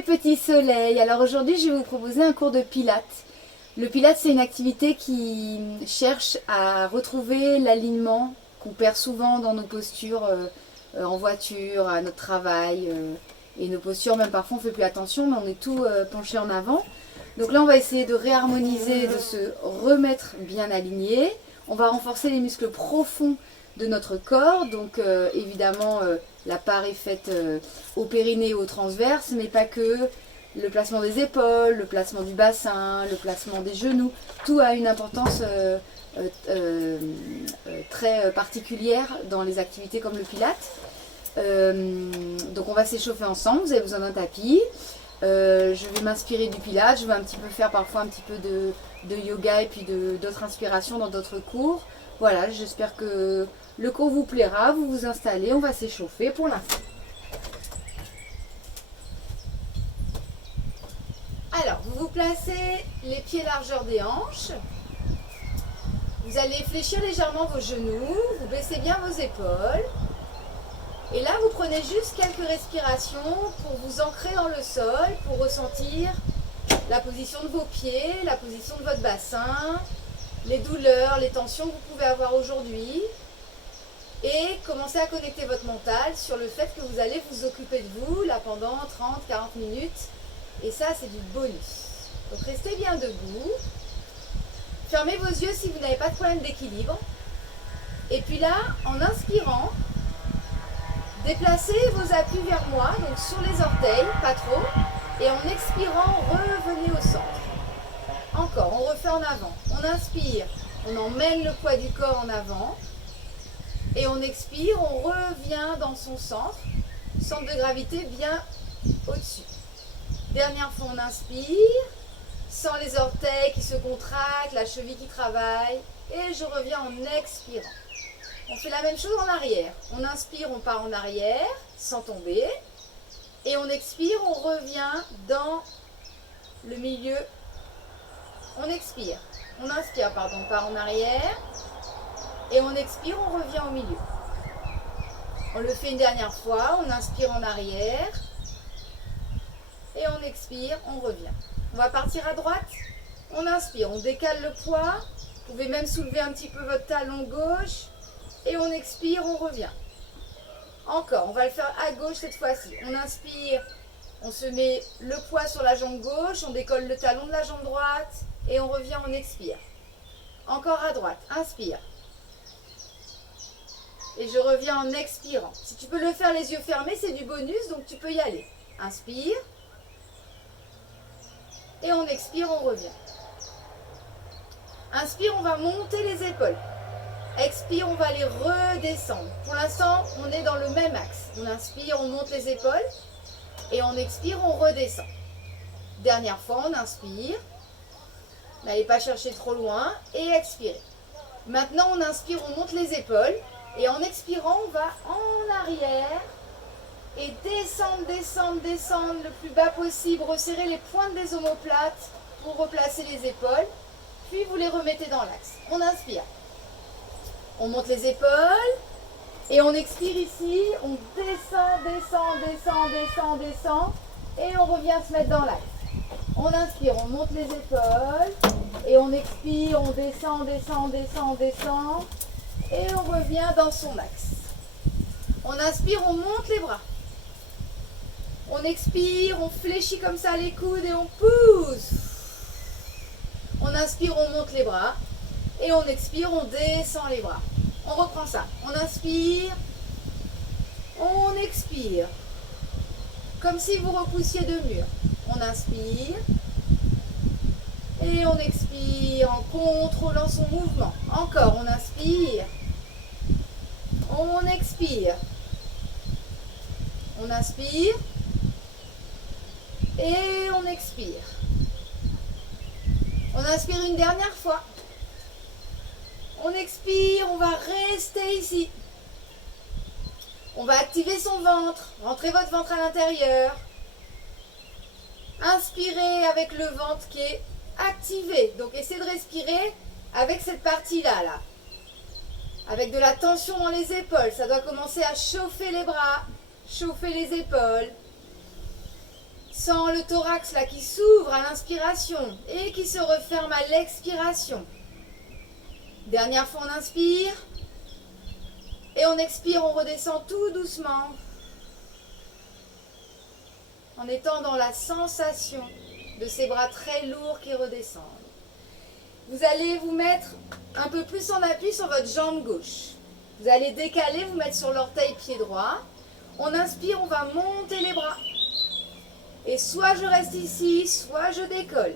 mes petits soleils. Alors aujourd'hui, je vais vous proposer un cours de pilates. Le pilates, c'est une activité qui cherche à retrouver l'alignement qu'on perd souvent dans nos postures en voiture, à notre travail. Et nos postures, même parfois, on ne fait plus attention, mais on est tout penché en avant. Donc là, on va essayer de réharmoniser, de se remettre bien aligné. On va renforcer les muscles profonds de notre corps. Donc évidemment, la part est faite au périnée et au transverse, mais pas que. Le placement des épaules, le placement du bassin, le placement des genoux, tout a une importance très particulière dans les activités comme le pilates. Donc on va s'échauffer ensemble, vous avez besoin d'un tapis. Je vais m'inspirer du pilates, je vais un petit peu faire parfois un petit peu de yoga et puis d'autres inspirations dans d'autres cours. Voilà, j'espère que le cours vous plaira, vous vous installez, on va s'échauffer pour l'instant. Alors, vous vous placez les pieds largeur des hanches. Vous allez fléchir légèrement vos genoux, vous baissez bien vos épaules. Et là, vous prenez juste quelques respirations pour vous ancrer dans le sol, pour ressentir la position de vos pieds, la position de votre bassin, les douleurs, les tensions que vous pouvez avoir aujourd'hui. Et commencez à connecter votre mental sur le fait que vous allez vous occuper de vous là pendant 30-40 minutes. Et ça, c'est du bonus. Donc, restez bien debout. Fermez vos yeux si vous n'avez pas de problème d'équilibre. Et puis là, en inspirant, déplacez vos appuis vers moi, donc sur les orteils, pas trop. Et en expirant, revenez au centre. Encore, on refait en avant. On inspire, on emmène le poids du corps en avant. Et on expire, on revient dans son centre. Centre de gravité bien au-dessus. Dernière fois, on inspire, sans les orteils qui se contractent, la cheville qui travaille. Et je reviens en expirant. On fait la même chose en arrière. On inspire, on part en arrière, sans tomber. Et on expire, on revient dans le milieu. On expire. On inspire, pardon, on part en arrière. Et on expire, on revient au milieu. On le fait une dernière fois. On inspire en arrière. Et on expire, on revient. On va partir à droite. On inspire, on décale le poids. Vous pouvez même soulever un petit peu votre talon gauche. Et on expire, on revient. Encore, on va le faire à gauche cette fois-ci. On inspire, on se met le poids sur la jambe gauche. On décolle le talon de la jambe droite. Et on revient, on expire. Encore à droite, inspire. Et je reviens en expirant. Si tu peux le faire les yeux fermés, c'est du bonus, donc tu peux y aller. Inspire. Et on expire, on revient. Inspire, on va monter les épaules. Expire, on va les redescendre. Pour l'instant, on est dans le même axe. On inspire, on monte les épaules. Et on expire, on redescend. Dernière fois, on inspire. N'allez pas chercher trop loin. Et expirez. Maintenant, on inspire, on monte les épaules. Et en expirant, on va en arrière. Et descendre, descendre, descendre le plus bas possible. Resserrez les pointes des omoplates pour replacer les épaules. Puis vous les remettez dans l'axe. On inspire. On monte les épaules. Et on expire ici. On descend, descend, descend, descend, descend. Et on revient se mettre dans l'axe. On inspire, on monte les épaules. Et on expire, on descend, descend, descend, descend. Et on revient dans son axe. On inspire, on monte les bras. On expire, on fléchit comme ça les coudes et on pousse. On inspire, on monte les bras. Et on expire, on descend les bras. On reprend ça. On inspire. On expire. Comme si vous repoussiez deux murs. On inspire. Et on expire en contrôlant son mouvement. Encore, on inspire. On expire. On inspire. Et on expire. On inspire une dernière fois. On expire, on va rester ici. On va activer son ventre. Rentrez votre ventre à l'intérieur. Inspirez avec le ventre qui est activé. Donc essayez de respirer avec cette partie-là, là. Avec de la tension dans les épaules. Ça doit commencer à chauffer les bras, chauffer les épaules. Sens le thorax là qui s'ouvre à l'inspiration et qui se referme à l'expiration. Dernière fois, on inspire. Et on expire, on redescend tout doucement. En étant dans la sensation de ces bras très lourds qui redescendent. Vous allez vous mettre un peu plus en appui sur votre jambe gauche. Vous allez décaler, vous mettre sur l'orteil pied droit. On inspire, on va monter les bras. Et soit je reste ici, soit je décolle.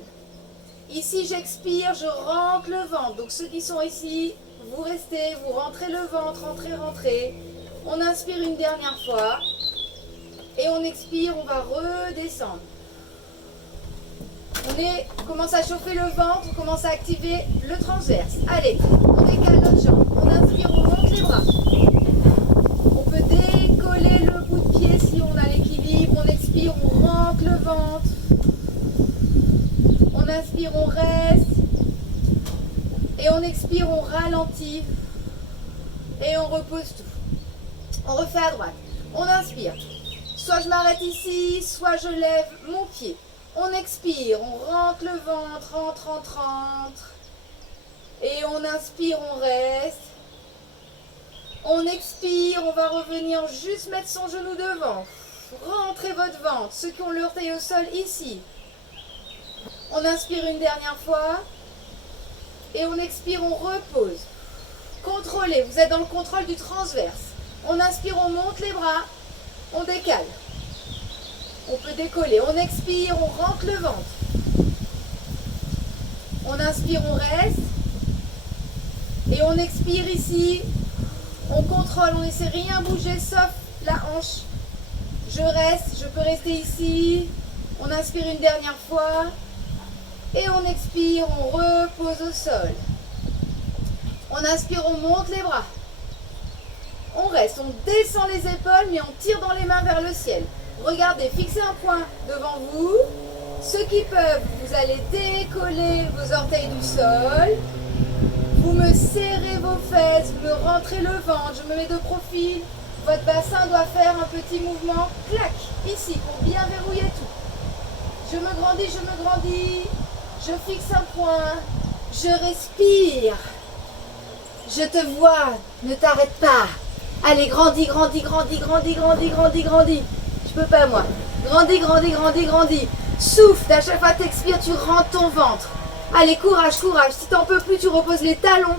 Ici, j'expire, je rentre le ventre. Donc ceux qui sont ici, vous restez, vous rentrez le ventre, rentrez, rentrez. On inspire une dernière fois. Et on expire, on va redescendre. On commence à chauffer le ventre, on commence à activer le transverse. Allez, on décale notre jambe. On inspire, on monte les bras. On peut décoller le bout de pied si on a l'équilibre. On expire, on rentre le ventre. On inspire, on reste. Et on expire, on ralentit. Et on repose tout. On refait à droite. On inspire. Soit je m'arrête ici, soit je lève mon pied. On expire, on rentre le ventre, rentre, rentre, rentre. Et on inspire, on reste. On expire, on va revenir juste mettre son genou devant. Rentrez votre ventre, ceux qui ont l'orteil au sol ici. On inspire une dernière fois. Et on expire, on repose. Contrôlez, vous êtes dans le contrôle du transverse. On inspire, on monte les bras. On décale. On peut décoller. On expire, on rentre le ventre. On inspire, on reste. Et on expire ici. On contrôle, on ne laisse rien bouger sauf la hanche. Je reste, je peux rester ici. On inspire une dernière fois. Et on expire, on repose au sol. On inspire, on monte les bras. On reste, on descend les épaules, mais on tire dans les mains vers le ciel. Regardez, fixez un point devant vous. Ceux qui peuvent, vous allez décoller vos orteils du sol. Vous me serrez vos fesses, vous me rentrez le ventre, je me mets de profil. Votre bassin doit faire un petit mouvement, clac, ici, pour bien verrouiller tout. Je me grandis, je fixe un point, je respire. Je te vois, ne t'arrête pas. Allez, grandis, grandis, grandis, grandis, grandis, grandis, grandis. Je peux pas, moi. Grandis, grandis, grandis, grandis. Souffle, à chaque fois que tu expires, tu rentres ton ventre. Allez, courage, courage. Si tu n'en peux plus, tu reposes les talons.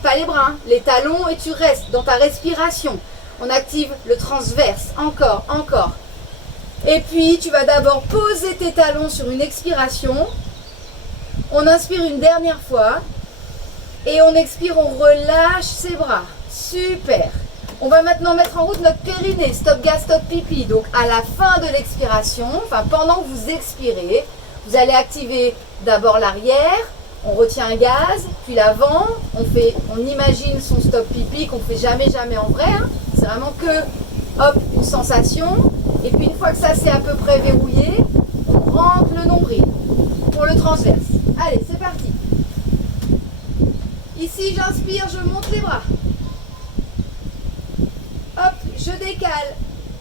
Pas les bras, hein. Les talons et tu restes dans ta respiration. On active le transverse. Encore, encore. Et puis, tu vas d'abord poser tes talons sur une expiration. On inspire une dernière fois. Et on expire, on relâche ses bras. Super. On va maintenant mettre en route notre périnée. Stop gaz, stop pipi. Donc, à la fin de l'expiration, enfin pendant que vous expirez, vous allez activer d'abord l'arrière. On retient un gaz, puis l'avant. On imagine son stop pipi qu'on fait jamais, jamais en vrai. Hein. C'est vraiment que, hop, une sensation. Et puis une fois que ça c'est à peu près verrouillé, on rentre le nombril pour le transverse. Allez, c'est parti. Ici, j'inspire, je monte les bras. Hop, je décale,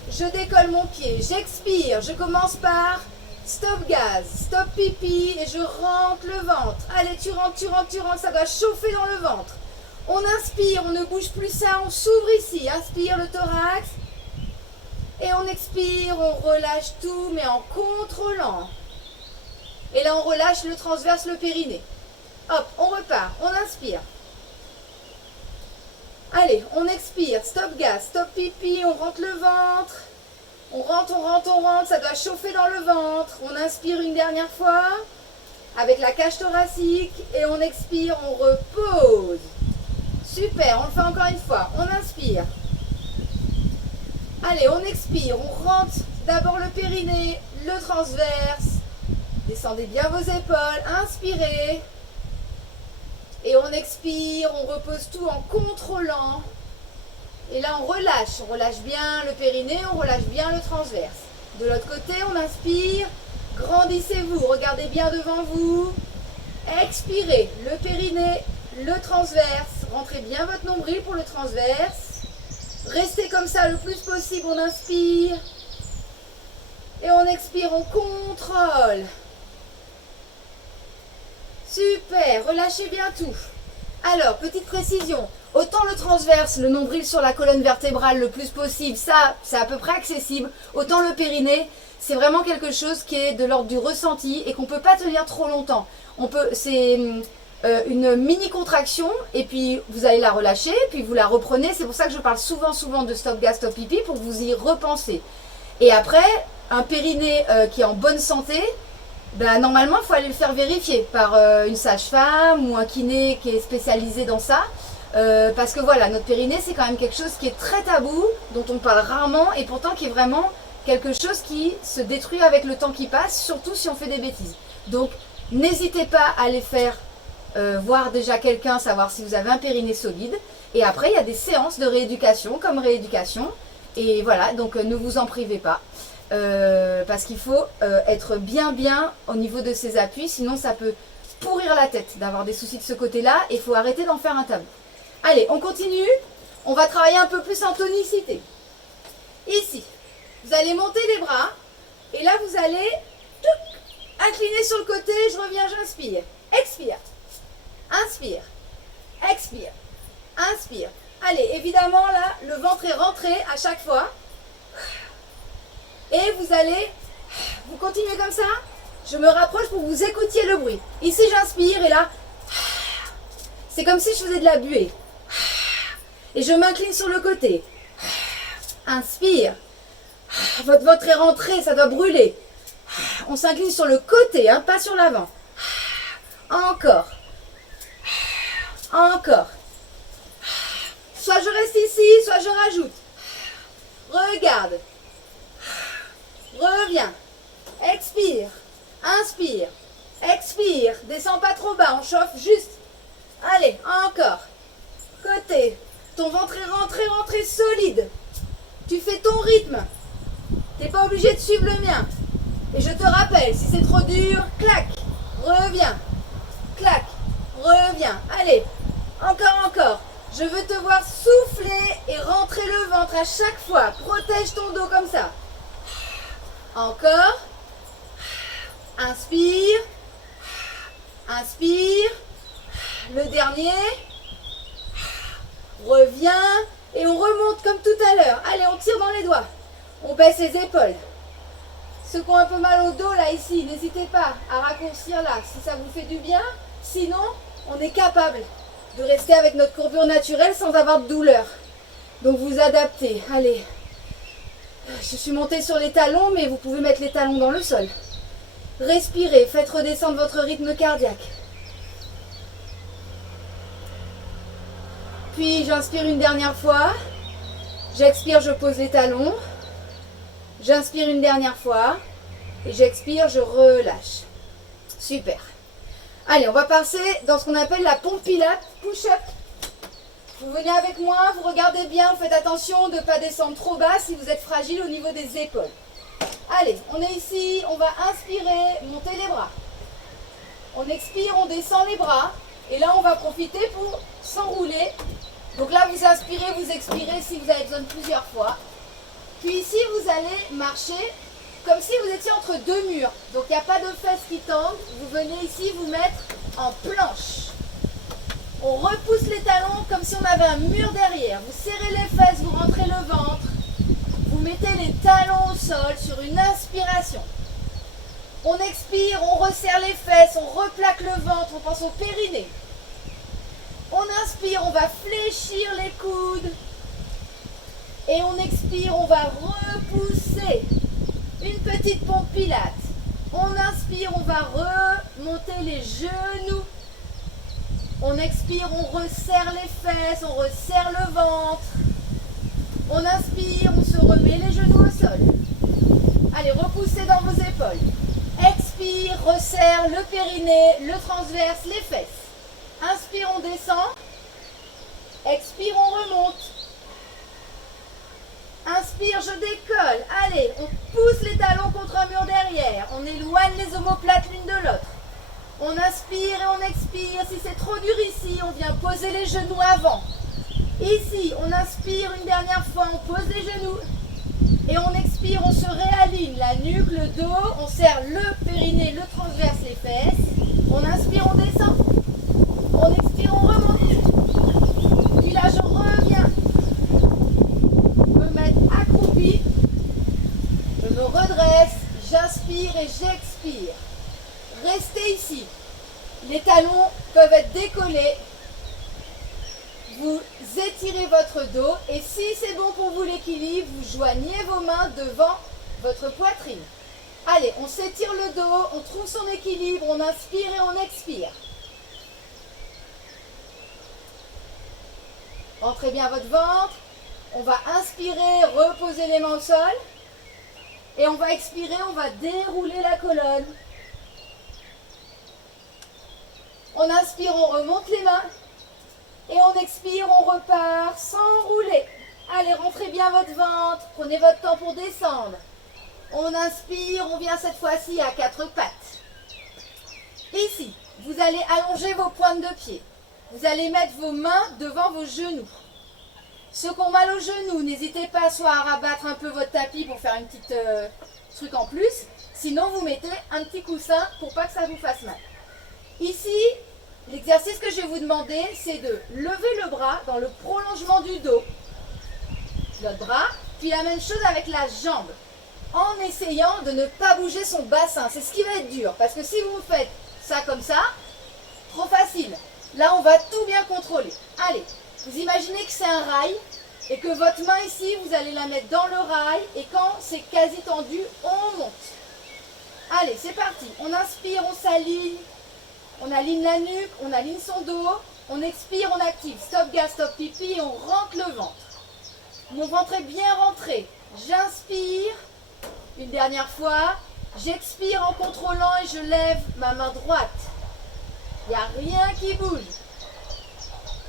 je décolle mon pied, j'expire, je commence par stop gaz, stop pipi et je rentre le ventre. Allez, tu rentres, tu rentres, tu rentres, ça doit chauffer dans le ventre. On inspire, on ne bouge plus ça, on s'ouvre ici. Inspire le thorax et on expire, on relâche tout mais en contrôlant. Et là, on relâche le transverse, le périnée. Hop, on repart, on inspire. Allez, on expire, stop gaz, stop pipi, on rentre le ventre. On rentre, on rentre, on rentre, ça doit chauffer dans le ventre. On inspire une dernière fois avec la cage thoracique et on expire, on repose. Super, on le fait encore une fois. On inspire. Allez, on expire, on rentre d'abord le périnée, le transverse. Descendez bien vos épaules, inspirez. Et on expire, on repose tout en contrôlant. Et là, on relâche bien le périnée, on relâche bien le transverse. De l'autre côté, on inspire, grandissez-vous, regardez bien devant vous. Expirez, le périnée, le transverse. Rentrez bien votre nombril pour le transverse. Restez comme ça le plus possible, on inspire. Et on expire, on contrôle. Super, relâchez bien tout. Alors, petite précision, autant le transverse, le nombril sur la colonne vertébrale le plus possible, ça, c'est à peu près accessible. Autant le périnée, c'est vraiment quelque chose qui est de l'ordre du ressenti et qu'on ne peut pas tenir trop longtemps. C'est une mini contraction et puis vous allez la relâcher, puis vous la reprenez. C'est pour ça que je parle souvent de stop gas, stop pipi pour que vous y repensez. Et après, un périnée qui est en bonne santé, ben, normalement, il faut aller le faire vérifier par une sage-femme ou un kiné qui est spécialisé dans ça. Parce que voilà, notre périnée, c'est quand même quelque chose qui est très tabou, dont on parle rarement et pourtant qui est vraiment quelque chose qui se détruit avec le temps qui passe, surtout si on fait des bêtises. Donc, n'hésitez pas à aller faire voir déjà quelqu'un, savoir si vous avez un périnée solide. Et après, il y a des séances de rééducation, comme rééducation. Et voilà, donc ne vous en privez pas. Parce qu'il faut être bien au niveau de ses appuis, sinon ça peut pourrir la tête d'avoir des soucis de ce côté-là et il faut arrêter d'en faire un tabou. Allez, on continue, on va travailler un peu plus en tonicité. Ici, vous allez monter les bras et là vous allez incliner sur le côté, je reviens, j'inspire, expire, inspire, expire, inspire. Allez, évidemment là, le ventre est rentré à chaque fois. Et vous allez, vous continuez comme ça, je me rapproche pour que vous écoutiez le bruit. Ici j'inspire et là, c'est comme si je faisais de la buée. Et je m'incline sur le côté. Inspire. Votre ventre est rentré, ça doit brûler. On s'incline sur le côté, hein, pas sur l'avant. Encore. Encore. Soit je reste ici, soit je rajoute. Regarde. Reviens, expire, inspire, expire, descends pas trop bas, on chauffe juste. Allez, encore, côté, ton ventre est rentré solide. Tu fais ton rythme, t'es pas obligé de suivre le mien. Et je te rappelle, si c'est trop dur, clac, reviens, clac, reviens. Allez, encore, je veux te voir souffler et rentrer le ventre à chaque fois. Protège ton dos comme ça. Encore, inspire, inspire, le dernier, reviens et on remonte comme tout à l'heure. Allez, on tire dans les doigts, on baisse les épaules. Ceux qui ont un peu mal au dos là ici, n'hésitez pas à raccourcir là si ça vous fait du bien. Sinon, on est capable de rester avec notre courbure naturelle sans avoir de douleur. Donc vous adaptez, allez. Je suis montée sur les talons, mais vous pouvez mettre les talons dans le sol. Respirez, faites redescendre votre rythme cardiaque. Puis j'inspire une dernière fois. J'expire, je pose les talons. J'inspire une dernière fois. Et j'expire, je relâche. Super. Allez, on va passer dans ce qu'on appelle la pompe pilate, push-up. Vous venez avec moi, vous regardez bien, vous faites attention de ne pas descendre trop bas si vous êtes fragile au niveau des épaules. Allez, on est ici, on va inspirer, monter les bras. On expire, on descend les bras. Et là, on va profiter pour s'enrouler. Donc là, vous inspirez, vous expirez si vous avez besoin de plusieurs fois. Puis ici, vous allez marcher comme si vous étiez entre deux murs. Donc il n'y a pas de fesses qui tendent. Vous venez ici vous mettre en planche. On repousse les talons comme si on avait un mur derrière. Vous serrez les fesses, vous rentrez le ventre. Vous mettez les talons au sol sur une inspiration. On expire, on resserre les fesses, on replaque le ventre, on pense au périnée. On inspire, on va fléchir les coudes. Et on expire, on va repousser. Une petite pompe pilate. On inspire, on va remonter les genoux. On expire, on resserre les fesses, on resserre le ventre. On inspire, on se remet les genoux au sol. Allez, repoussez dans vos épaules. Expire, resserre le périnée, le transverse, les fesses. Inspire, on descend. Expire, on remonte. Inspire, je décolle. Allez, on pousse les talons contre un mur derrière. On éloigne les omoplates l'une de l'autre. On inspire et on expire. Si c'est trop dur ici, on vient poser les genoux avant. Ici, on inspire une dernière fois, on pose les genoux. Et on expire, on se réaligne la nuque, le dos, on serre le périnée, le transverse, les fesses. On inspire, on descend. On expire, on remonte. Puis là, je reviens. Me mettre accroupi. Je me redresse, j'inspire et j'expire. Restez ici. Les talons peuvent être décollés. Vous étirez votre dos et si c'est bon pour vous l'équilibre, vous joignez vos mains devant votre poitrine. Allez, on s'étire le dos, on trouve son équilibre, on inspire et on expire. Rentrez bien votre ventre. On va inspirer, reposer les mains au sol. Et on va expirer, on va dérouler la colonne. On inspire, on remonte les mains. Et on expire, on repart sans rouler. Allez, rentrez bien votre ventre. Prenez votre temps pour descendre. On inspire, on vient cette fois-ci à quatre pattes. Ici, vous allez allonger vos pointes de pied. Vous allez mettre vos mains devant vos genoux. Ceux qui ont mal aux genoux, n'hésitez pas soit à rabattre un peu votre tapis pour faire une petite truc en plus. Sinon, vous mettez un petit coussin pour pas que ça vous fasse mal. Ici, l'exercice que je vais vous demander, c'est de lever le bras dans le prolongement du dos. L'autre bras, puis la même chose avec la jambe. En essayant de ne pas bouger son bassin. C'est ce qui va être dur. Parce que si vous faites ça comme ça, trop facile. Là, on va tout bien contrôler. Allez, vous imaginez que c'est un rail et que votre main ici, vous allez la mettre dans le rail et quand c'est quasi tendu, on monte. Allez, c'est parti. On inspire, on s'aligne. On aligne la nuque, on aligne son dos. On expire, on active. Stop gas, stop pipi et on rentre le ventre. Mon ventre est bien rentré. J'inspire. Une dernière fois. J'expire en contrôlant et je lève ma main droite. Il n'y a rien qui bouge.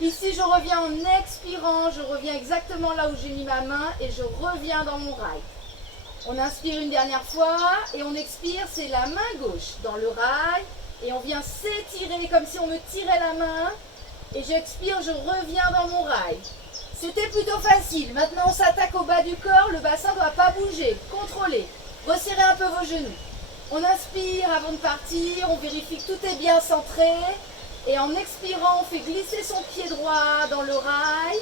Ici, je reviens en expirant. Je reviens exactement là où j'ai mis ma main et je reviens dans mon rail. On inspire une dernière fois et on expire. C'est la main gauche dans le rail. Et on vient s'étirer comme si on me tirait la main. Et j'expire, je reviens dans mon rail. C'était plutôt facile. Maintenant, on s'attaque au bas du corps. Le bassin ne doit pas bouger. Contrôlez. Resserrez un peu vos genoux. On inspire avant de partir. On vérifie que tout est bien centré. Et en expirant, on fait glisser son pied droit dans le rail.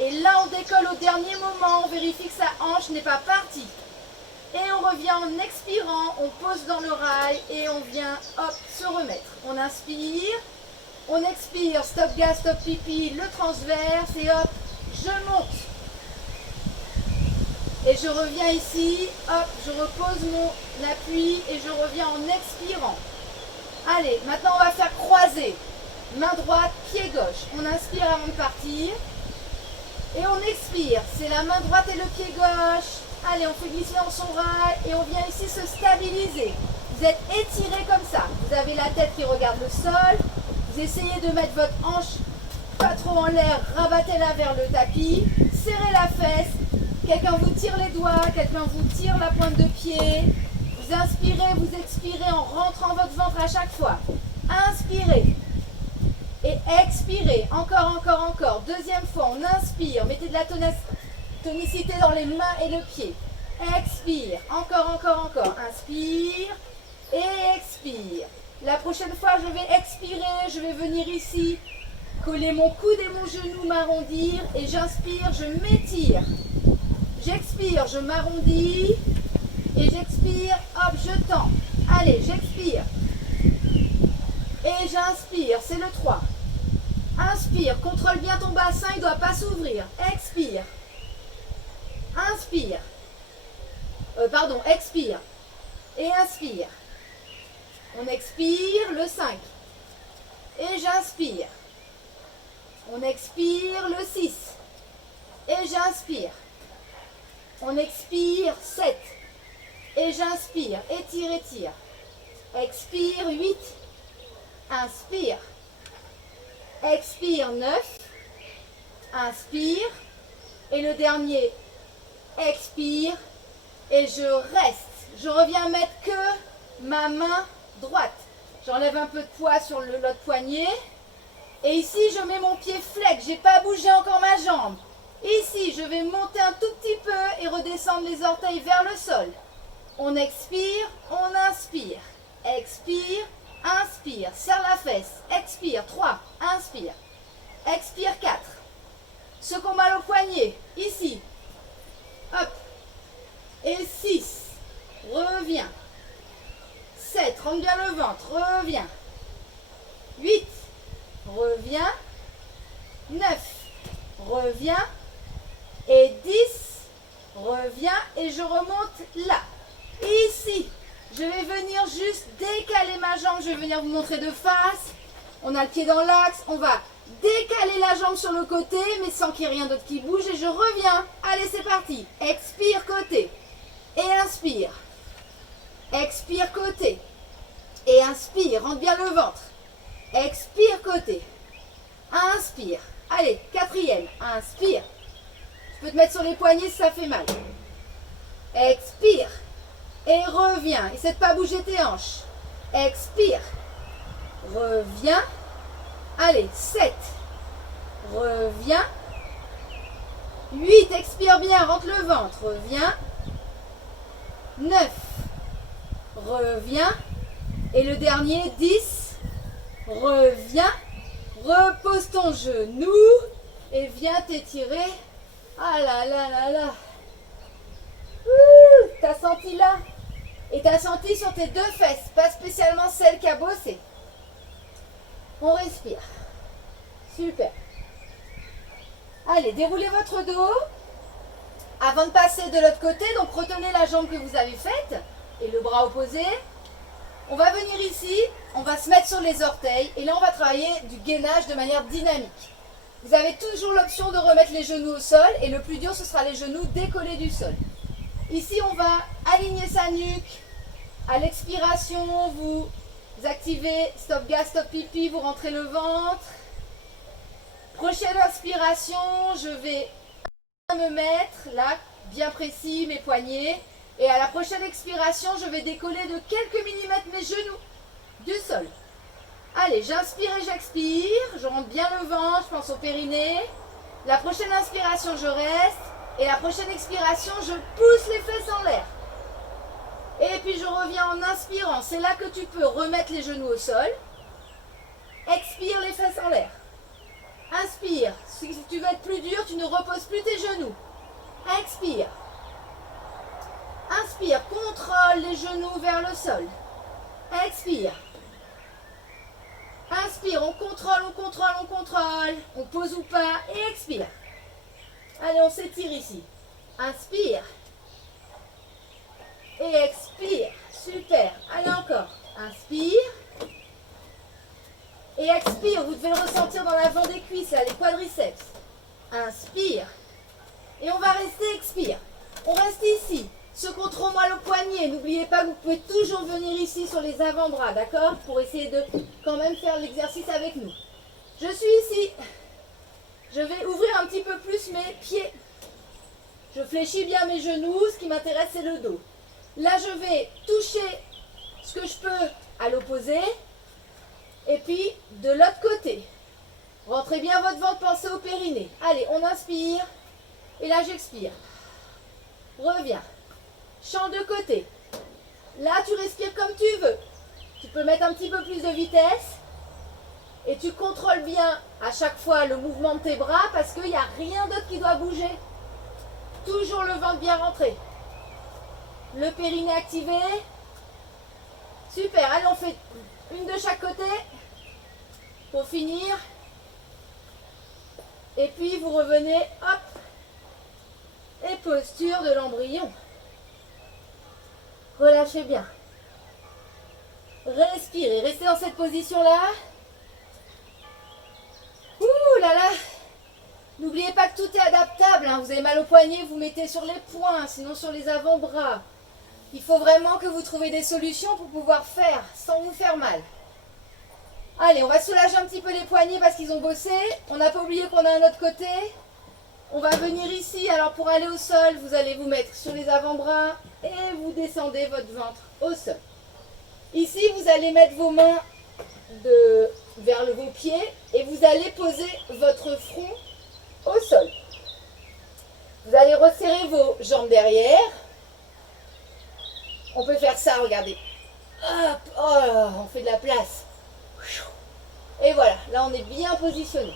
Et là, on décolle au dernier moment. On vérifie que sa hanche n'est pas partie. Et on revient en expirant, on pose dans le rail et on vient, hop, se remettre. On inspire, on expire, stop gas, stop pipi, le transverse et hop, je monte. Et je reviens ici, hop, je repose mon appui et je reviens en expirant. Allez, maintenant on va faire croiser. Main droite, pied gauche. On inspire avant de partir. Et on expire. C'est la main droite et le pied gauche. Allez, on fait glisser dans son rail et on vient ici se stabiliser. Vous êtes étiré comme ça. Vous avez la tête qui regarde le sol. Vous essayez de mettre votre hanche pas trop en l'air. Rabattez-la vers le tapis. Serrez la fesse. Quelqu'un vous tire les doigts. Quelqu'un vous tire la pointe de pied. Vous inspirez, vous expirez en rentrant votre ventre à chaque fois. Inspirez. Et expirez. Encore, encore, encore. Deuxième fois, on inspire. Mettez de la tonicité dans les mains et le pied. Expire. Encore, encore, encore. Inspire. Et expire. La prochaine fois, je vais expirer. Je vais venir ici. Coller mon coude et mon genou, m'arrondir. Et j'inspire, je m'étire. J'expire, je m'arrondis. Et j'expire, hop, je tends. Allez, j'expire. Et j'inspire, c'est le 3. Inspire, contrôle bien ton bassin, il ne doit pas s'ouvrir. Expire. Inspire. Expire. Et inspire. On expire, le 5. Et j'inspire. On expire, le 6. Et j'inspire. On expire, 7. Et j'inspire. Étire, étire. Expire, 8. Inspire. Expire, 9. Inspire. Et le dernier, expire. Et je reste. Je reviens mettre que ma main droite. J'enlève un peu de poids sur l'autre poignet. Et ici, je mets mon pied flex. Je n'ai pas bougé encore ma jambe. Ici, je vais monter un tout petit peu et redescendre les orteils vers le sol. On expire, on inspire. Expire, inspire. Serre la fesse. Expire. 3. Inspire. Expire. 4. Ceux qui ont mal au poignet, ici. Hop. Et 6. Reviens. 7. Rentre bien le ventre. Reviens. 8. Reviens. 9. Reviens. Et 10. Reviens. Et je remonte là. Ici. Je vais venir juste décaler ma jambe. Je vais venir vous montrer de face. On a le pied dans l'axe. On va décaler la jambe sur le côté, mais sans qu'il y ait rien d'autre qui bouge. Et je reviens. Allez, c'est parti. Expire côté. Et inspire. Expire côté. Et inspire. Rentre bien le ventre. Expire côté. Inspire. Allez, 4e. Inspire. Tu peux te mettre sur les poignets si ça fait mal. Expire. Et reviens. Essaie de ne pas bouger tes hanches. Expire. Reviens. Allez, 7. Reviens. 8. Expire bien. Rentre le ventre. Reviens. 9. Reviens. Et le dernier, 10. Reviens. Repose ton genou. Et viens t'étirer. Ah là là là là. T'as senti là? Et t'as senti sur tes 2 fesses, pas spécialement celle qui a bossé. On respire. Super. Allez, déroulez votre dos. Avant de passer de l'autre côté, donc retenez la jambe que vous avez faite et le bras opposé. On va venir ici, on va se mettre sur les orteils et là on va travailler du gainage de manière dynamique. Vous avez toujours l'option de remettre les genoux au sol et le plus dur ce sera les genoux décollés du sol. Ici on va aligner sa nuque. À l'expiration, vous activez stop gaz, stop pipi, vous rentrez le ventre. Prochaine inspiration, je vais me mettre là, bien précis, mes poignets. Et à la prochaine expiration, je vais décoller de quelques millimètres mes genoux du sol. Allez, j'inspire et j'expire. Je rentre bien le ventre, je pense au périnée. La prochaine inspiration, je reste. Et la prochaine expiration, je pousse les fesses en l'air. Et puis je reviens en inspirant. C'est là que tu peux remettre les genoux au sol. Expire les fesses en l'air. Inspire. Si tu veux être plus dur, tu ne reposes plus tes genoux. Expire. Inspire. Contrôle les genoux vers le sol. Expire. Inspire. On contrôle, on contrôle, on contrôle. On pose ou pas. Et expire. Allez, on s'étire ici. Inspire. Et expire. Super. Allez, encore. Inspire. Et expire. Vous devez le ressentir dans l'avant des cuisses, là, les quadriceps. Inspire. Et on va rester, expire. On reste ici. Ceux qui ont trop mal au poignet, n'oubliez pas que vous pouvez toujours venir ici sur les avant-bras, d'accord? Pour essayer de quand même faire l'exercice avec nous. Je suis ici. Je vais ouvrir un petit peu plus mes pieds. Je fléchis bien mes genoux. Ce qui m'intéresse, c'est le dos. Là, je vais toucher ce que je peux à l'opposé. Et puis, de l'autre côté. Rentrez bien votre ventre, pensez au périnée. Allez, on inspire. Et là, j'expire. Reviens. Change de côté. Là, tu respires comme tu veux. Tu peux mettre un petit peu plus de vitesse. Et tu contrôles bien à chaque fois le mouvement de tes bras parce qu'il n'y a rien d'autre qui doit bouger. Toujours le ventre bien rentré. Le périnée activé. Super. Allez, on fait une de chaque côté pour finir. Et puis, vous revenez, hop. Et posture de l'embryon. Relâchez bien. Respirez. Restez dans cette position-là. Ouh là là. N'oubliez pas que tout est adaptable. Hein. Vous avez mal au poignet, vous mettez sur les poings, sinon sur les avant-bras. Il faut vraiment que vous trouviez des solutions pour pouvoir faire sans vous faire mal. Allez, on va soulager un petit peu les poignets parce qu'ils ont bossé. On n'a pas oublié qu'on a un autre côté. On va venir ici. Alors pour aller au sol, vous allez vous mettre sur les avant-bras et vous descendez votre ventre au sol. Ici, vous allez mettre vos mains vers vos pieds et vous allez poser votre front au sol. Vous allez resserrer vos jambes derrière. On peut faire ça, regardez. Hop, oh, on fait de la place. Et voilà, là on est bien positionné.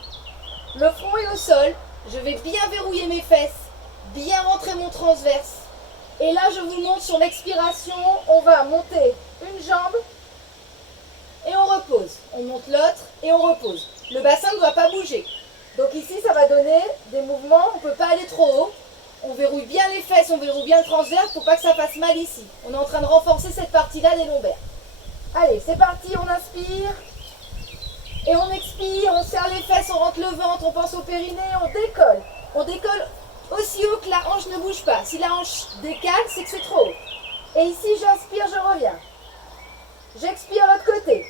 Le front est au sol. Je vais bien verrouiller mes fesses, bien rentrer mon transverse. Et là, je vous montre sur l'expiration, on va monter une jambe et on repose. On monte l'autre et on repose. Le bassin ne doit pas bouger. Donc ici, ça va donner des mouvements, on ne peut pas aller trop haut. On verrouille bien les fesses, on verrouille bien le transverse pour pas que ça fasse mal ici. On est en train de renforcer cette partie-là des lombaires. Allez, c'est parti, on inspire. Et on expire, on serre les fesses, on rentre le ventre, on pense au périnée, on décolle. On décolle aussi haut que la hanche ne bouge pas. Si la hanche décale, c'est que c'est trop haut. Et ici, j'inspire, je reviens. J'expire l'autre côté.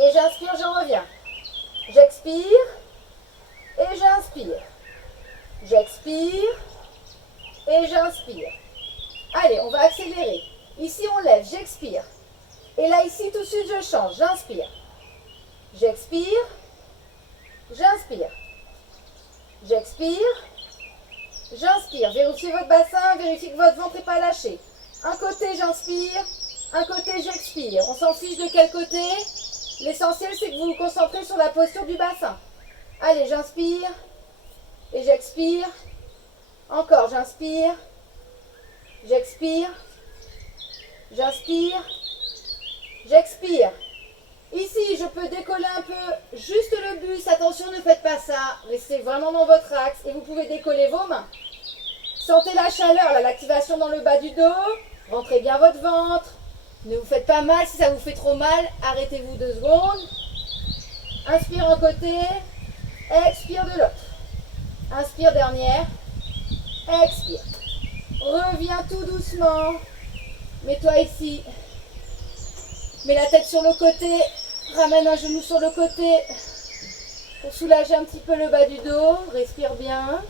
Et j'inspire, je reviens. J'expire et j'inspire. J'expire et j'inspire. Allez, on va accélérer. Ici, on lève, j'expire. Et là, ici, tout de suite, je change, j'inspire. J'expire, j'inspire. J'expire, j'inspire. Vérifiez votre bassin, vérifiez que votre ventre n'est pas lâché. Un côté, j'inspire, un côté, j'expire. On s'en fiche de quel côté. L'essentiel, c'est que vous vous concentrez sur la posture du bassin. Allez, j'inspire et j'expire. Encore, j'inspire, j'expire, j'inspire, j'expire. Ici, je peux décoller un peu, juste le bus. Attention, ne faites pas ça. Restez vraiment dans votre axe et vous pouvez décoller vos mains. Sentez la chaleur, l'activation dans le bas du dos. Rentrez bien votre ventre. Ne vous faites pas mal. Si ça vous fait trop mal, arrêtez-vous 2 secondes. Inspire un côté, expire de l'autre. Inspire dernière, expire. Reviens tout doucement. Mets-toi ici. Mets la tête sur le côté. Ramène un genou sur le côté pour soulager un petit peu le bas du dos. Respire bien.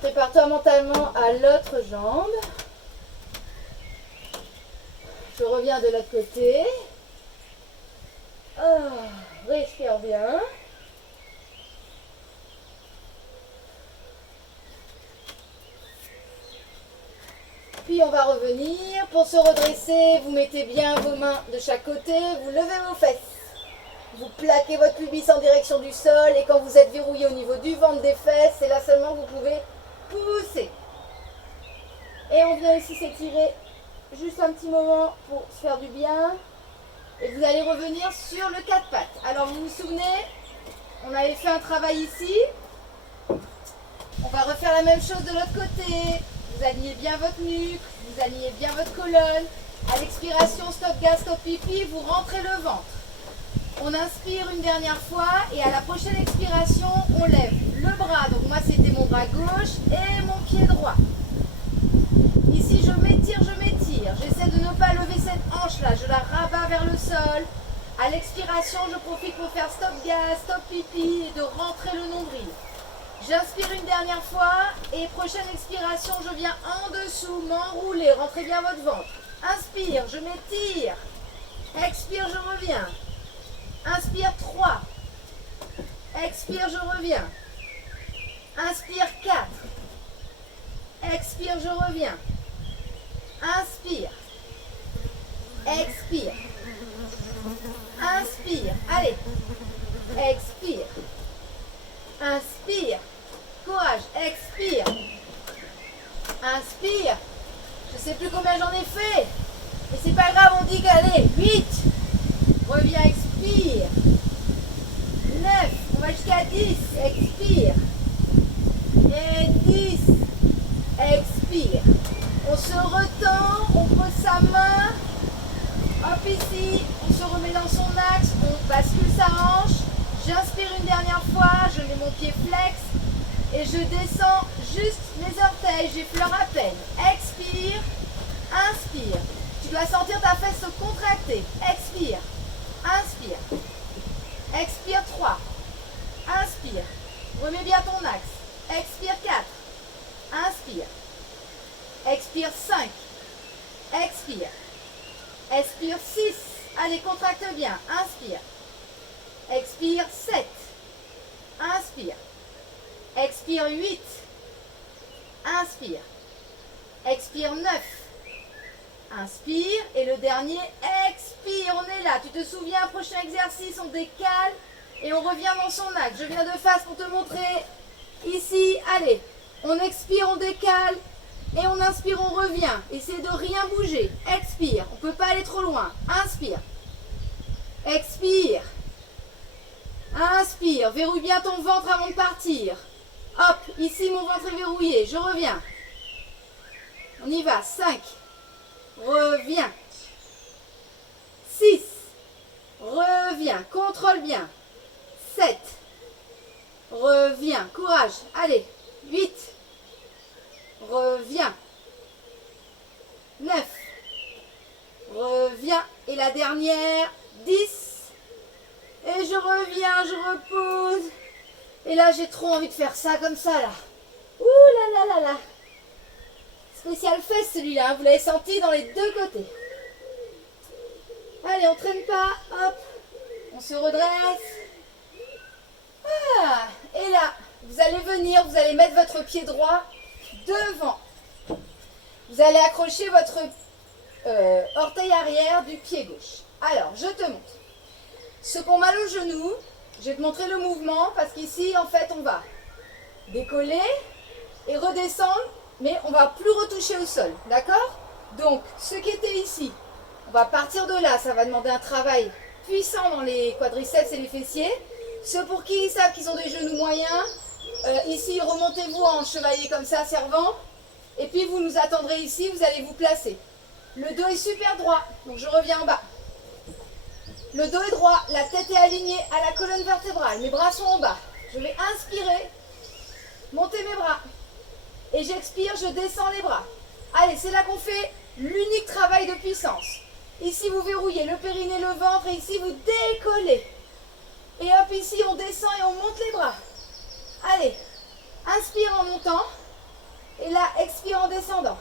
Prépare-toi mentalement à l'autre jambe. Je reviens de l'autre côté. Respire bien. Puis on va revenir. Pour se redresser, vous mettez bien vos mains de chaque côté. Vous levez vos fesses. Vous plaquez votre pubis en direction du sol. Et quand vous êtes verrouillé au niveau du ventre des fesses, c'est là seulement que vous pouvez pousser. Et on vient ici s'étirer juste un petit moment pour se faire du bien. Et vous allez revenir sur le 4 pattes. Alors vous vous souvenez, on avait fait un travail ici. On va refaire la même chose de l'autre côté. Vous alignez bien votre nuque, vous alignez bien votre colonne. À l'expiration, stop gaz, stop pipi, vous rentrez le ventre. On inspire une dernière fois et à la prochaine expiration, on lève le bras. Donc moi, c'était mon bras gauche et mon pied droit. Ici, je m'étire, je m'étire. J'essaie de ne pas lever cette hanche-là. Je la rabats vers le sol. À l'expiration, je profite pour faire stop gaz, stop pipi et de rentrer le nombril. J'inspire une dernière fois et prochaine expiration, je viens en dessous, m'enrouler. Rentrez bien votre ventre. Inspire, je m'étire. Expire, je reviens. Inspire 3. Expire, je reviens. Inspire 4. Expire, je reviens. Inspire. Expire. Inspire. Allez. Expire. Inspire. Courage. Expire. Inspire. Je ne sais plus combien j'en ai fait. Mais c'est pas grave, on dit qu'allez. 8. Reviens, expire. 9. On va jusqu'à 10. Expire. Et 10. Expire. On se retend, on pose sa main. Hop ici, on se remet dans son axe, on bascule sa hanche. J'inspire une dernière fois, je mets mon pied flex et je descends juste les orteils, j'effleure à peine. Expire, inspire. Tu dois sentir ta fesse se contracter. Expire, inspire. Expire 3. Inspire. Remets bien ton axe. Expire 4. Inspire. Expire 5. Expire. Expire 6. Allez, contracte bien. Inspire. Expire 7. Inspire. Expire 8. Inspire. Expire 9. Inspire. Et le dernier, expire. On est là. Tu te souviens, prochain exercice, on décale et on revient dans son axe. Je viens de face pour te montrer. Ici, allez. On expire, on décale. Et on inspire, on revient. Essayez de rien bouger. Expire. On ne peut pas aller trop loin. Inspire. Expire. Inspire. Verrouille bien ton ventre avant de partir. Hop, ici mon ventre est verrouillé. Je reviens. On y va. 5. Reviens. 6. Reviens. Contrôle bien. 7. Reviens. Courage. Allez. 8. Reviens. 9. Reviens. Et la dernière. 10. Et je reviens, je repose. Et là, j'ai trop envie de faire ça comme ça, là. Ouh là là là là. Spécial fesse, celui-là. Hein. Vous l'avez senti dans les deux côtés. Allez, on traîne pas. Hop. On se redresse. Ah. Et là, vous allez venir, vous allez mettre votre pied droit devant. Vous allez accrocher votre orteil arrière du pied gauche. Alors, je te montre. Ceux qui ont mal au genou, je vais te montrer le mouvement parce qu'ici, en fait, on va décoller et redescendre, mais on ne va plus retoucher au sol, d'accord? Donc, ceux qui étaient ici, on va partir de là, ça va demander un travail puissant dans les quadriceps et les fessiers. Ceux pour qui ils savent qu'ils ont des genoux moyens, ici, remontez-vous en chevalier comme ça, servant, et puis vous nous attendrez ici, vous allez vous placer. Le dos est super droit, donc je reviens en bas. Le dos est droit, la tête est alignée à la colonne vertébrale. Mes bras sont en bas. Je vais inspirer, monter mes bras. Et j'expire, je descends les bras. Allez, c'est là qu'on fait l'unique travail de puissance. Ici, vous verrouillez le périnée, le ventre. Et ici, vous décollez. Et hop, ici, on descend et on monte les bras. Allez, inspire en montant. Et là, expire en descendant.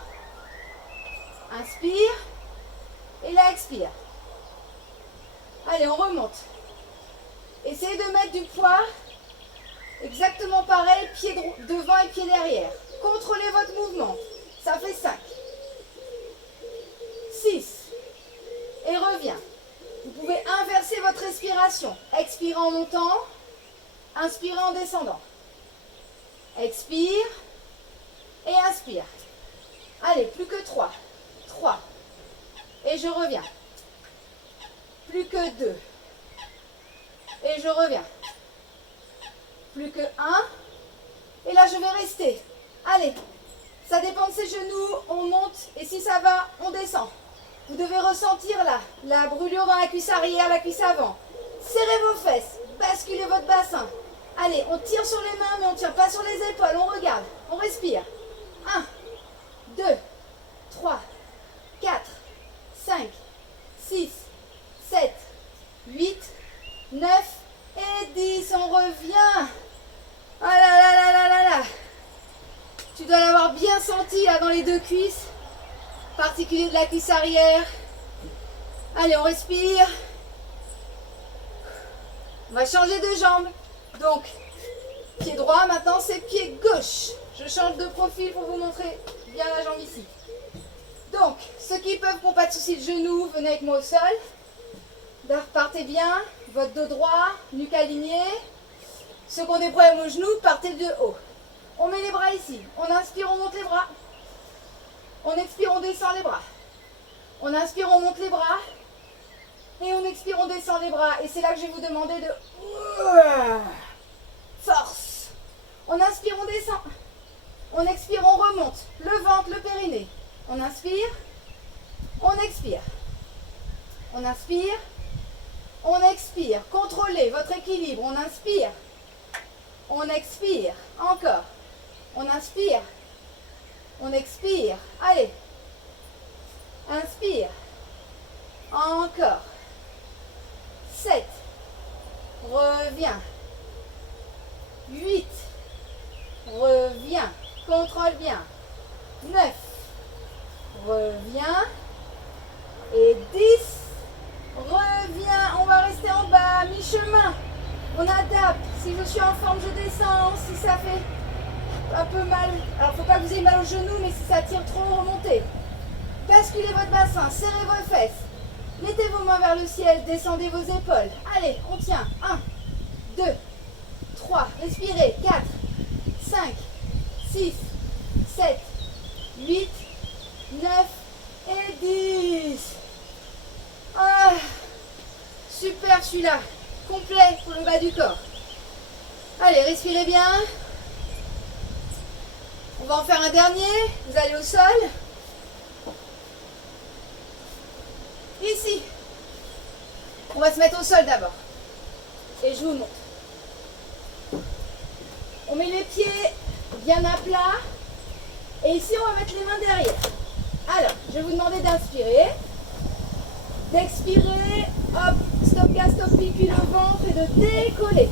Inspire. Et là, expire. Allez, on remonte. Essayez de mettre du poids exactement pareil, pied devant et pied derrière. Contrôlez votre mouvement. Ça fait 5. 6. Et reviens. Vous pouvez inverser votre respiration. Expirez en montant. Inspirez en descendant. Expire. Et inspire. Allez, plus que 3. 3. Et je reviens. Plus que 2. Et je reviens. Plus que 1. Et là, je vais rester. Allez, ça dépend de ses genoux. On monte. Et si ça va, on descend. Vous devez ressentir là, la brûlure dans la cuisse arrière, la cuisse avant. Serrez vos fesses. Basculez votre bassin. Allez, on tire sur les mains, mais on ne tire pas sur les épaules. On regarde. On respire. 1, 2, 3, 4, 5, 6, 7, 8, 9 et 10. On revient. Ah là là là là là là. Tu dois l'avoir bien senti là dans les deux cuisses. Particulier de la cuisse arrière. Allez, on respire. On va changer de jambe. Donc, pied droit, maintenant c'est pied gauche. Je change de profil pour vous montrer bien la jambe ici. Donc, ceux qui peuvent, pour pas de soucis de genoux, venez avec moi au sol. Partez bien, votre dos droit, nuque alignée. Ceux qui ont des problèmes aux genoux, partez de haut. On met les bras ici. On inspire, on monte les bras. On expire, on descend les bras. On inspire, on monte les bras. Et on expire, on descend les bras. Et c'est là que je vais vous demander de... Force. On inspire, on descend. On expire, on remonte. Le ventre, le périnée. On inspire. On expire. On inspire. On expire. Contrôlez votre équilibre. On inspire. On expire. Encore. On inspire. On expire. Allez. Inspire. Encore. 7. Reviens. 8. Reviens. Contrôle bien. 9. Reviens. Et 10. Reviens. On va rester en bas. Mi-chemin. On adapte. Si je suis en forme, je descends. Si ça fait un peu mal, alors faut pas que vous ayez mal au genou, mais si ça tire trop, remontez. Basculez votre bassin, serrez vos fesses. Mettez vos mains vers le ciel, descendez vos épaules. Allez, on tient. 1, 2, 3, respirez. 4, 5, 6, 7, 8, 9 et 10. Ah, super celui-là. Complet pour le bas du corps. Allez, respirez bien. On va en faire un dernier. Vous allez au sol. Ici. On va se mettre au sol d'abord. Et je vous montre. On met les pieds bien à plat. Et ici, on va mettre les mains derrière. Alors, je vais vous demander d'inspirer. D'expirer. Hop, stop gas, stop pipi le ventre et de décoller.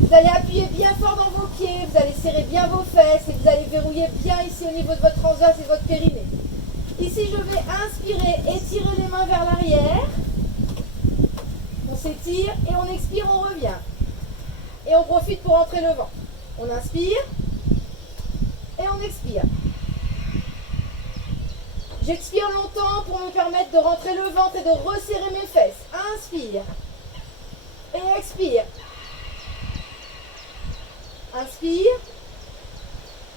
Vous allez appuyer bien fort dans vos pieds. Vous allez serrer bien vos fesses. Et vous allez verrouiller bien ici au niveau de votre transverse et de votre périnée. Ici, je vais inspirer, étirer les mains vers l'arrière. On s'étire et on expire, on revient. Et on profite pour entrer le ventre. On inspire et on expire. J'expire longtemps pour me permettre de rentrer le ventre et de resserrer mes fesses. Inspire et expire. Inspire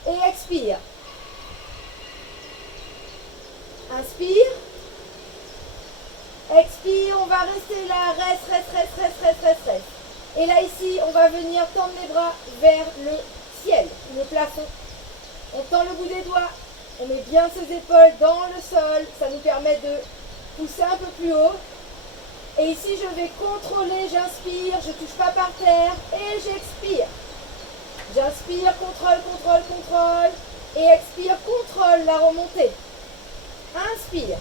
et expire. Inspire. Expire, on va rester là. Reste. Et là, ici, on va venir tendre les bras vers le ciel, le plafond. On tend le bout des doigts. On met bien ses épaules dans le sol. Ça nous permet de pousser un peu plus haut. Et ici, je vais contrôler. J'inspire, je ne touche pas par terre. Et j'expire. J'inspire, contrôle. Et expire, contrôle la remontée. Inspire.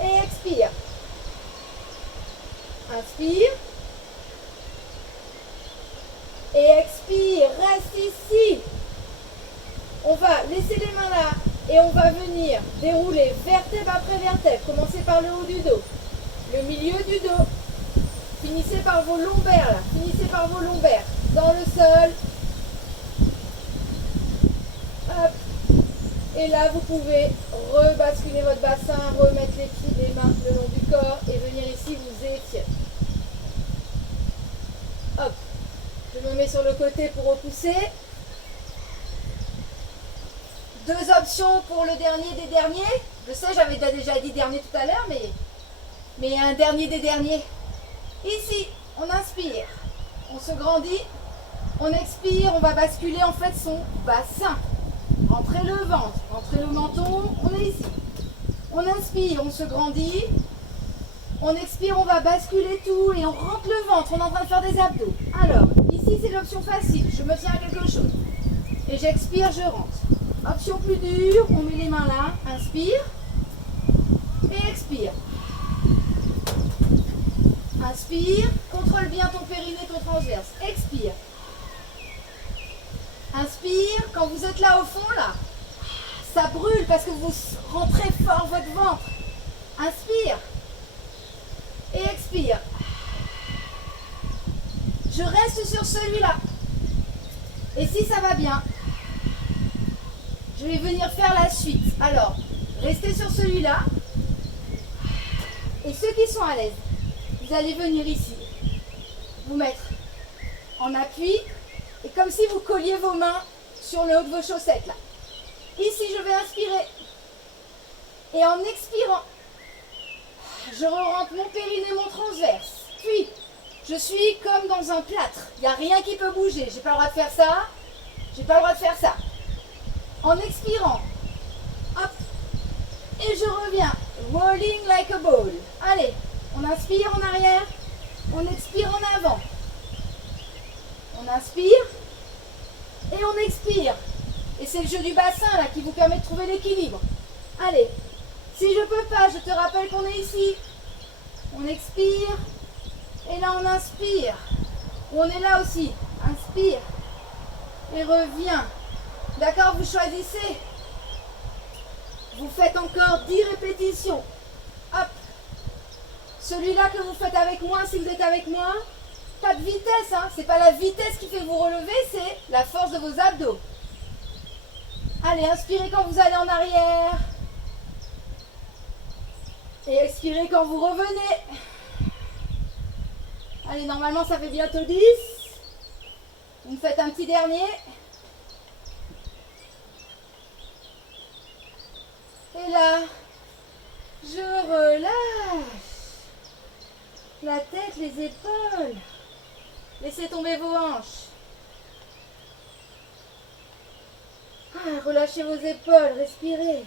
Et expire. Inspire. Et expire. Reste ici. On va laisser les mains là. Et on va venir dérouler vertèbre après vertèbre. Commencez par le haut du dos. Le milieu du dos. Finissez par vos lombaires là. Finissez par vos lombaires. Dans le sol. Hop. Et là, vous pouvez rebasculer votre bassin, remettre les pieds, les mains le long du corps et venir ici vous étirer. Hop. Je me mets sur le côté pour repousser. Deux options pour le dernier des derniers. Je sais, j'avais déjà dit dernier tout à l'heure, mais un dernier des derniers. Ici, on inspire. On se grandit. On expire. On va basculer en fait son bassin. Rentrez le ventre, rentrez le menton, on est ici. On inspire, on se grandit. On expire, on va basculer tout et on rentre le ventre, on est en train de faire des abdos. Alors, ici c'est l'option facile, je me tiens à quelque chose. Et j'expire, je rentre. Option plus dure, on met les mains là, inspire. Et expire. Inspire, contrôle bien ton périnée, ton transverse. Expire. Inspire, quand vous êtes là au fond, là, ça brûle parce que vous rentrez fort votre ventre. Inspire. Et expire. Je reste sur celui-là. Et si ça va bien, je vais venir faire la suite. Alors, restez sur celui-là. Et ceux qui sont à l'aise, vous allez venir ici, vous mettre en appui. Et comme si vous colliez vos mains sur le haut de vos chaussettes là. Ici, je vais inspirer. Et en expirant, je rentre mon périnée, mon transverse. Puis, je suis comme dans un plâtre. Il n'y a rien qui peut bouger. J'ai pas le droit de faire ça. J'ai pas le droit de faire ça. En expirant, hop, et je reviens. Rolling like a ball. Allez, on inspire en arrière. On expire en avant. On inspire et on expire. Et c'est le jeu du bassin là qui vous permet de trouver l'équilibre. Allez, si je peux pas, je te rappelle qu'on est ici. On expire et là on inspire. On est là aussi. Inspire et reviens. D'accord, vous choisissez. Vous faites encore 10 répétitions. Hop. Celui-là que vous faites avec moi, si vous êtes avec moi, pas de vitesse, hein. C'est pas la vitesse qui fait vous relever, c'est la force de vos abdos. Allez, inspirez quand vous allez en arrière. Et expirez quand vous revenez. Allez, normalement ça fait bientôt 10. Vous me faites un petit dernier. Et là, je relâche. La tête, les épaules. Laissez tomber vos hanches. Relâchez vos épaules, respirez.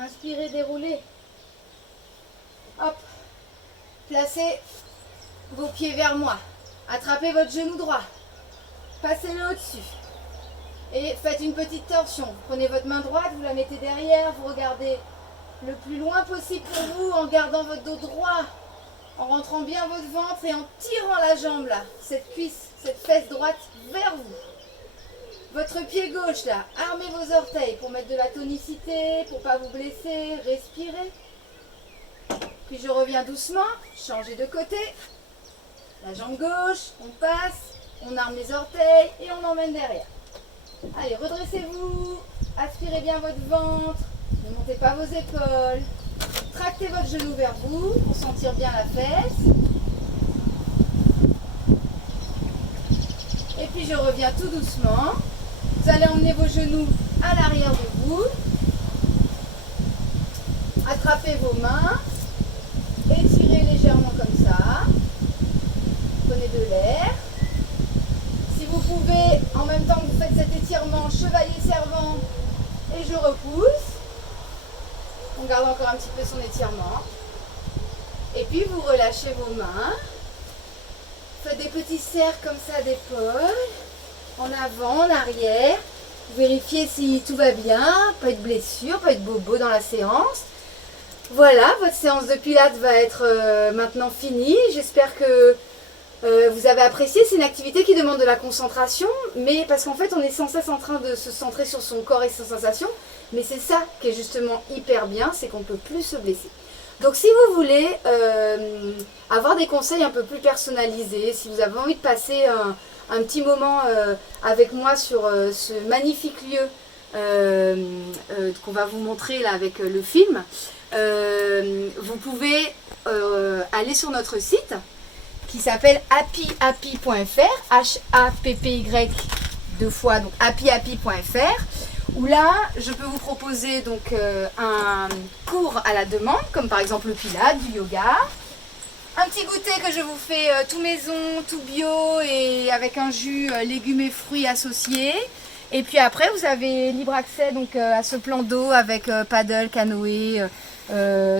Inspirez, déroulez. Hop. Placez vos pieds vers moi. Attrapez votre genou droit. Passez-le au-dessus. Et faites une petite torsion. Vous prenez votre main droite, vous la mettez derrière, vous regardez le plus loin possible pour vous en gardant votre dos droit, en rentrant bien votre ventre et en tirant la jambe là, cette cuisse, cette fesse droite vers vous. Votre pied gauche là, armez vos orteils pour mettre de la tonicité, pour ne pas vous blesser, respirez. Puis je reviens doucement, changez de côté. La jambe gauche, on passe, on arme les orteils et on emmène derrière. Allez, redressez-vous, aspirez bien votre ventre, ne montez pas vos épaules. Tractez votre genou vers vous pour sentir bien la fesse. Et puis je reviens tout doucement. Vous allez emmener vos genoux à l'arrière de vous. Attrapez vos mains. Étirez légèrement comme ça. Prenez de l'air. Si vous pouvez, en même temps que vous faites cet étirement, chevalier servant, et je repousse. On garde encore un petit peu son étirement. Et puis vous relâchez vos mains. Faites des petits cercles comme ça d'épaules. En avant, en arrière. Vérifiez si tout va bien. Pas de blessure, pas de bobo dans la séance. Voilà, votre séance de pilates va être maintenant finie. J'espère que vous avez apprécié. C'est une activité qui demande de la concentration. Mais parce qu'en fait, on est sans cesse en train de se centrer sur son corps et ses sensations. Mais c'est ça qui est justement hyper bien, c'est qu'on ne peut plus se blesser. Donc si vous voulez avoir des conseils un peu plus personnalisés, si vous avez envie de passer un petit moment avec moi sur ce magnifique lieu qu'on va vous montrer là avec le film, vous pouvez aller sur notre site qui s'appelle happyhappy.fr, H-A-P-P-Y deux fois, donc happyhappy.fr. Où là, je peux vous proposer donc un cours à la demande, comme par exemple le pilates, du yoga. Un petit goûter que je vous fais tout maison, tout bio et avec un jus légumes et fruits associés. Et puis après, vous avez libre accès donc, à ce plan d'eau avec paddle, canoë,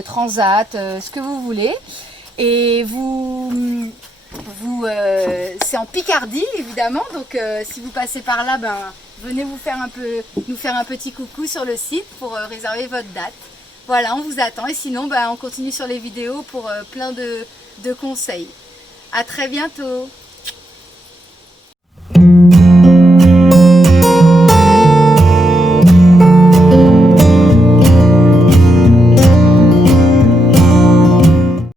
transat, ce que vous voulez. Et c'est en Picardie évidemment, donc si vous passez par là, venez nous faire un petit coucou sur le site pour réserver votre date. Voilà, on vous attend et sinon on continue sur les vidéos pour plein de conseils. À très bientôt.